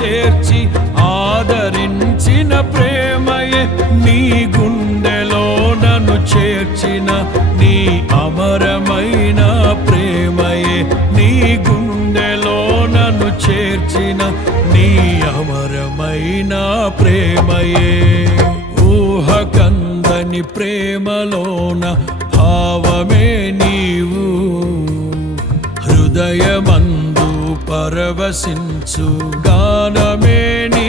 చేర్చి ఆదరించిన ప్రేమయే నీ గుండెలో నన్ను చేర్చిన నీ అమరమైన ప్రేమయే నీ గుండెలో నన్ను చేర్చిన నీ అమరమైన ప్రేమయే. ఊహకందని ప్రేమలోన భావమే నీవు. హృదయమంద పరవశించు గానమే నీ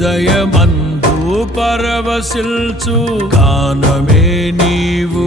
హృదయమందు పరవశిల్చు గానమే నీవు.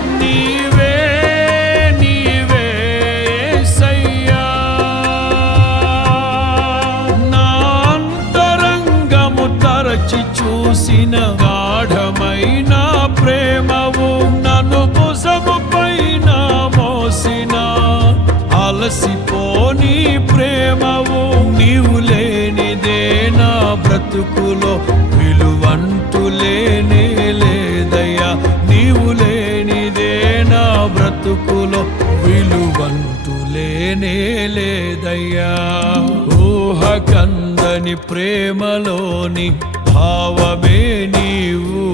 తరచి చూసిన గాఢమైన ప్రేమవు నన్ను భుజము పైన మోసిన. అలసిపోని ప్రేమవు నీవు లేనిదే నా బ్రతుకులో విలువంటూ లేనే లేదయ్యా. నీవు లేనిదే నా బ్రతుకులో విలువంటూ లేనే లేదయ్యా. ఊహ కందని ప్రేమలోని భావమే నీవు.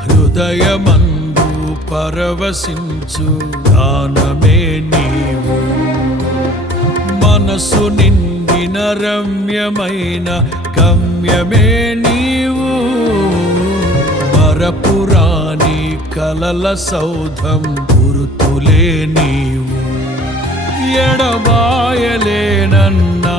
హృదయమందు పరవశించు దానమే నీవు. మనసు నిండిన రమ్యమైన గమ్యమే నీవు. మరపురాని కలల సౌధం గురుతులే నీవు. ఎడబాయలేనన్నా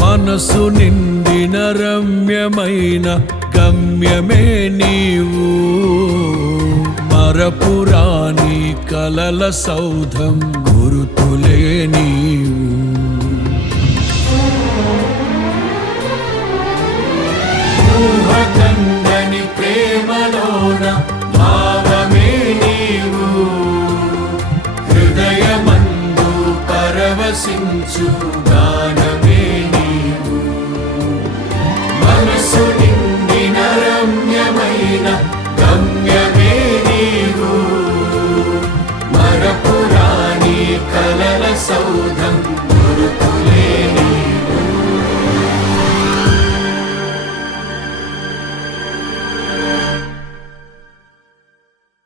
మనసు నిండిన రమ్యమైన గమ్యమే నీవు. మరపురాణి కలల సౌధం గురుతులే నీవు. ఊహకందని ప్రేమలోన భావమే నీవు. హృదయమందు పరవశించు